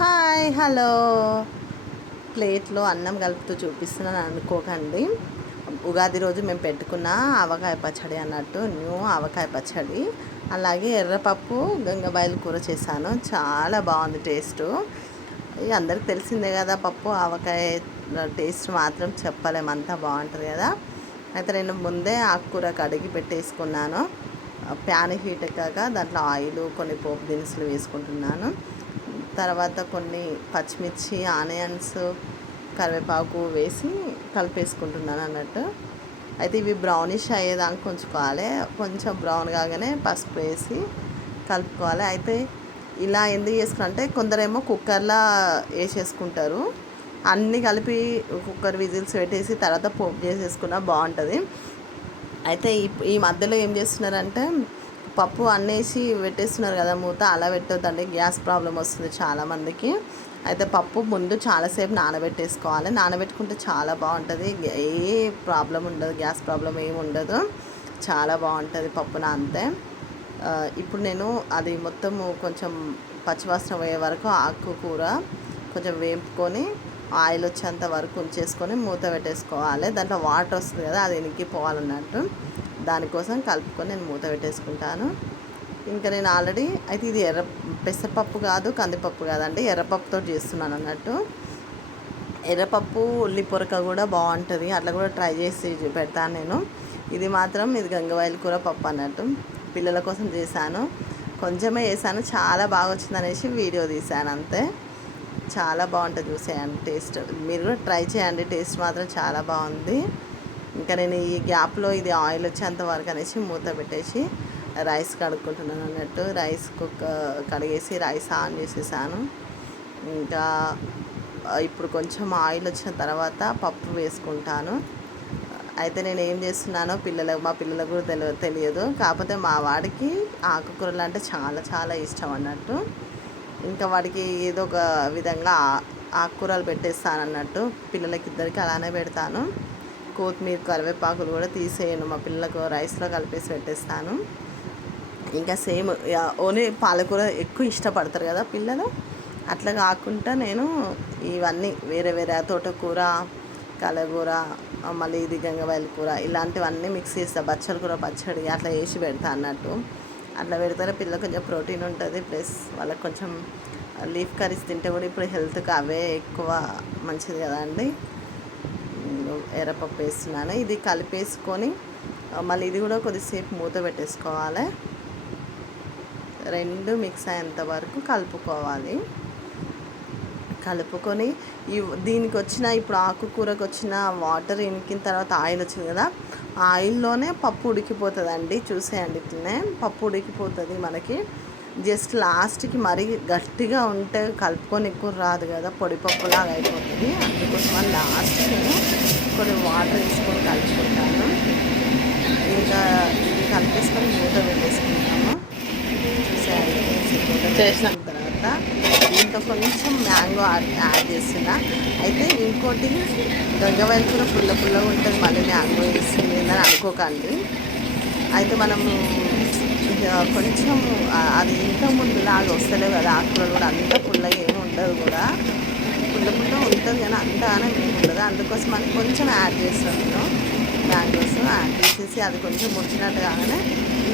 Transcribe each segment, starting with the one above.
Hi hello ప్లేట్లో అన్నం కలుపుతూ చూపిస్తున్నాను అనుకోకండి. ఉగాది రోజు మేము పెట్టుకున్న ఆవకాయ పచ్చడి అన్నట్టు న్యూ ఆవకాయ పచ్చడి, అలాగే ఎర్రపప్పు గంగబాయిల కూర చేశాను. చాలా బాగుంది టేస్టు. ఇక అందరికి తెలిసిందే కదా, పప్పు ఆవకాయ టేస్ట్ మాత్రం చెప్పలేము, అంతా బాగుంటుంది కదా. అయితే నేను ముందే ఆకుకూర కడిగి పెట్టేసుకున్నాను. ప్యాన్ హీట్ ఎక్కాక దాంట్లో ఆయిల్, కొన్ని పోపు దినుసులు వేసుకుంటున్నాను. తర్వాత కొన్ని పచ్చిమిర్చి, ఆనియన్స్, కరివేపాకు వేసి కలిపేసుకుంటున్నాను అన్నట్టు. అయితే ఇవి బ్రౌనిష్ అయ్యేదాకా ఉంచుకోవాలి. కొంచెం బ్రౌన్ కాగానే పసుపు వేసి కలుపుకోవాలి. అయితే ఇలా ఎందుకు చేసుకున్నారంటే, కొందరేమో కుక్కర్లో వేసేసుకుంటారు. అన్నీ కలిపి కుక్కర్ విజిల్స్ పెట్టేసి తర్వాత పోపు చేసేసుకున్నా బాగుంటుంది. అయితే ఈ మధ్యలో ఏం చేస్తున్నారంటే, పప్పు అన్నేసి పెట్టేస్తున్నారు కదా మూత, అలా పెట్టొద్దండి, గ్యాస్ ప్రాబ్లం వస్తుంది చాలామందికి. అయితే పప్పు ముందు చాలాసేపు నానబెట్టేసుకోవాలి. నానబెట్టుకుంటే చాలా బాగుంటుంది, ఏ ప్రాబ్లం ఉండదు, గ్యాస్ ప్రాబ్లం ఏమి ఉండదు, చాలా బాగుంటుంది పప్పు నానితే. ఇప్పుడు నేను అది మొత్తము కొంచెం పచ్చివాసన పోయే వరకు ఆకుకూర కొంచెం వేపుకొని ఆయిల్ వచ్చేంత వరకు ఉంచేసుకొని మూత పెట్టేసుకోవాలి. దాంట్లో వాటర్ వస్తుంది కదా, అది ఇంకిపోవాలన్నట్టు, దానికోసం కలుపుకొని నేను మూత పెట్టేసుకుంటాను. ఇంకా నేను ఆల్రెడీ అయితే ఇది పెసరపప్పు కాదు, కందిపప్పు కాదండి, ఎర్రపప్పుతో చేస్తున్నాను అన్నట్టు. ఎర్రపప్పు ఉల్లి పొరక కూడా బాగుంటుంది, అట్లా కూడా ట్రై చేసి పెడతాను నేను. ఇది మాత్రం ఇది గంగవాయిల కూర పప్పు అన్నట్టు, పిల్లల కోసం చేశాను. కొంచెమే వేసాను, చాలా బాగా వచ్చింది అనేసి వీడియో తీశాను అంతే. చాలా బాగుంటుంది, చూసేయండి టేస్ట్, మీరు కూడా ట్రై చేయండి, టేస్ట్ మాత్రం చాలా బాగుంది. ఇంకా నేను ఈ గ్యాప్లో ఇది ఆయిల్ వచ్చేంత వరకు అనేసి మూత పెట్టేసి రైస్ కడుక్కుంటున్నాను అన్నట్టు. రైస్ కడిగేసి రైస్ ఆన్ చేసేసాను. ఇంకా ఇప్పుడు కొంచెం ఆయిల్ వచ్చిన తర్వాత పప్పు వేసుకుంటాను. అయితే నేను ఏం చేస్తున్నానో మా పిల్లలకు కూడా తెలియదు, కాకపోతే మా వాడికి ఆకుకూరలు అంటే చాలా చాలా ఇష్టం అన్నట్టు. ఇంకా వాడికి ఏదో ఒక విధంగా ఆకుకూరలు పెట్టేస్తాను అన్నట్టు, పిల్లలకి ఇద్దరికి అలానే పెడతాను. కొత్తిమీర, కరివేపాకులు కూడా తీసేయను, మా పిల్లలకు రైస్లో కలిపేసి పెట్టేస్తాను. ఇంకా సేమ్ ఓన్లీ పాలకూర ఎక్కువ ఇష్టపడతారు కదా పిల్లలు, అట్లా కాకుండా నేను ఇవన్నీ వేరే వేరే తోటకూర, కలగూర, మళ్ళీ ఇది గంగవాయిల కూర, ఇలాంటివన్నీ మిక్స్ చేస్తా, బచ్చల కూర పచ్చడి అట్లా వేసి పెడతా అన్నట్టు. అట్లా పెడితేనే పిల్లలకు కొంచెం ప్రోటీన్ ఉంటుంది, ప్లస్ వాళ్ళకి కొంచెం లీఫ్ కర్రీస్ తింటే కూడా ఇప్పుడు హెల్త్కి అవే ఎక్కువ మంచిది కదా అండి. ఎర్రపప్పు వేస్తున్నాను, ఇది కలిపేసుకొని మళ్ళీ ఇది కూడా కొద్దిసేపు మూత పెట్టేసుకోవాలి. రెండు మిక్స్ అయ్యేంత వరకు కలుపుకోవాలి. కలుపుకొని దీనికి వచ్చిన ఇప్పుడు ఆకుకూరకు వచ్చిన వాటర్ ఇంకిన తర్వాత ఆయిల్ వచ్చింది కదా, ఆయిల్లోనే పప్పు ఉడికిపోతుందండి. చూసేయండి, ఇట్లనే పప్పు ఉడికిపోతుంది మనకి. జస్ట్ లాస్ట్కి మరీ గట్టిగా ఉంటే కలుపుకొని ఎక్కువ రాదు కదా, పొడిపప్పులాగా అయిపోతుంది. అందుకోసం లాస్ట్కి నేను కొన్ని వాటర్ వేసుకొని కలుపుకుంటాను. ఇంకా ఇది కలిపేసుకొని మూత పెట్టేసుకుంటాము. చూసేయండి, మూత చేసిన తర్వాత దీంతో కొంచెం మ్యాంగో యాడ్ చేస్తున్నా. అయితే ఇంకోటి, గంగవాయిల కూర పుల్ల పుల్లగా ఉంటుంది, మళ్ళీ మ్యాంగో వేస్తుంది అని అనుకోకండి. అయితే మనము కొంచెం అది ఇంతకుముందులాగా వస్తలేవు కదా ఆకుకూరలు కూడా, అంత పుల్లగా ఏమి ఉండదు కూడా, పుల్ల పుల్ల ఉంటుంది కానీ అంతగానే ఏమి ఉండదు. అందుకోసం అని కొంచెం యాడ్ చేస్తాను నేను, మ్యాంగోస్ యాడ్ చేసేసి అది కొంచెం ముడిచినట్టు కాగానే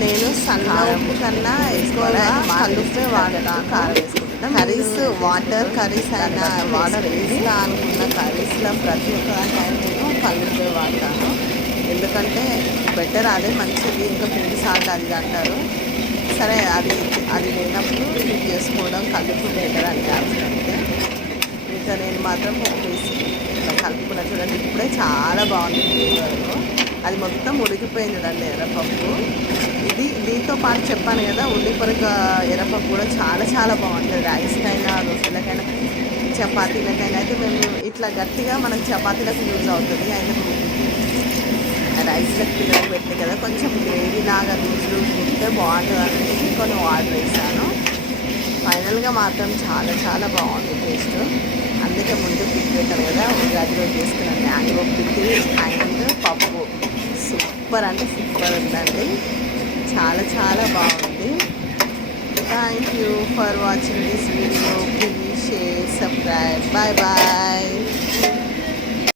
నేను సన్న ఉప్పు కన్నా ఎక్కువగా కల్లుప్పే వాడతాను, కారం వేసుకుంటాను. కర్రీస్ వాటర్ కర్రీస్ అయినా వాటర్ వేస్తా అనుకున్న కర్రీస్లో ప్రతి ఒక్క దాంట్లో నేను కల్లుప్పే వాడతాను. ఎందుకంటే బెటర్, అదే మంచిది. ఇంకా పిండి సాల్ట్ అది అంటారు, సరే అది లేనప్పుడు యూజ్ చేసుకోవడం కలుపు బెటర్ అని అంటే. ఇంకా నేను మాత్రం వేసి ఇట్లా కలుపుకున్న చూడండి, ఇప్పుడే చాలా బాగుంది ఫ్లేవర్. అది మొత్తం ఉడికిపోయింది చూడండి ఎర్రపప్పు. దీంతో పాటు చెప్పాను కదా, ఉల్లి పొరక ఎర్రపప్పు కూడా చాలా చాలా బాగుంటుంది, రైస్కైనా, దోశలకైనా, చపాతీలకైనా. అయితే మేము ఇట్లా గట్టిగా మనకు చపాతీలకు యూజ్ అవుతుంది. అయితే రైస్లకు పిల్లలకు పెట్టింది కదా, కొంచెం గ్రేవీ లాగా లూజ్ ఉంటే బాగుంటుంది అనేసి కొన్ని వాటర్ వేసాను. ఫైనల్గా మాత్రం చాలా చాలా బాగుంది టేస్ట్. అందుకే ముందు పిక్ పెట్టారు కదా, ఉగాది రోజు చేసుకున్న మ్యాంగో పిక్కి అండ్ పప్పు సూపర్ అంటే సూపర్ ఉందండి, చాలా చాలా బాగుంది. Thank you for watching this video. Please share. Subscribe. Bye bye.